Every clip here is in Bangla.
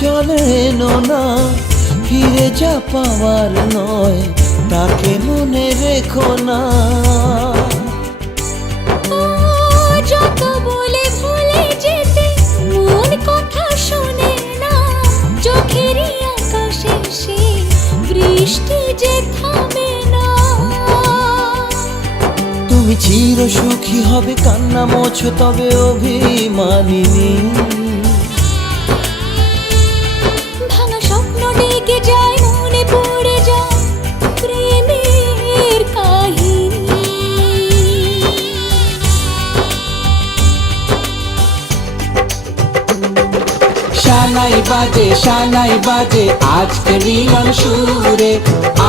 চলে না ফিরে যা পাওয়ার নয়, তাকে মনে রেখো না। যত বলে ভুলে যেতে কথা বৃষ্টি যে থামে তুমি চির সুখী হবে কান্না মোছো তবে অভিমানিনী। শানাই বাজে শানাই বাজে। আজকে মিলন সুরে,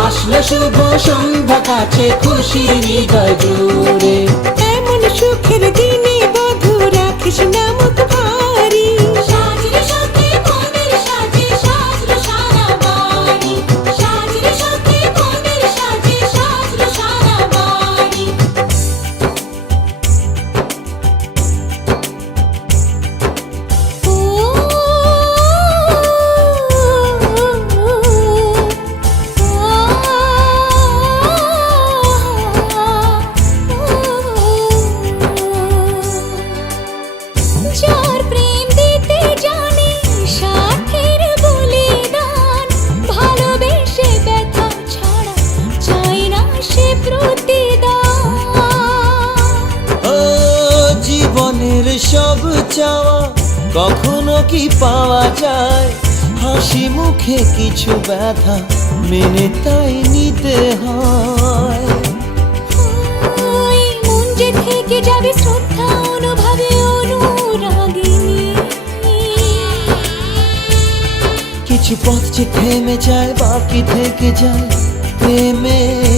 আসলো শুভ সন্ধ্যা কাছে খুশি হৃদয় জুড়ে। এমন সুখের দিনে সব চাওয়া কখনো কি পাওয়া যায়? হাসি মুখে কিছু ব্যথা মেনে তাই নিতে হয়। মন যে থেকে যাবে শ্রদ্ধা অনুভবে অনুরাগিনী। কিছু পথ যে থেমে যায় বাকি থেকে যায় প্রেমের কাহিনী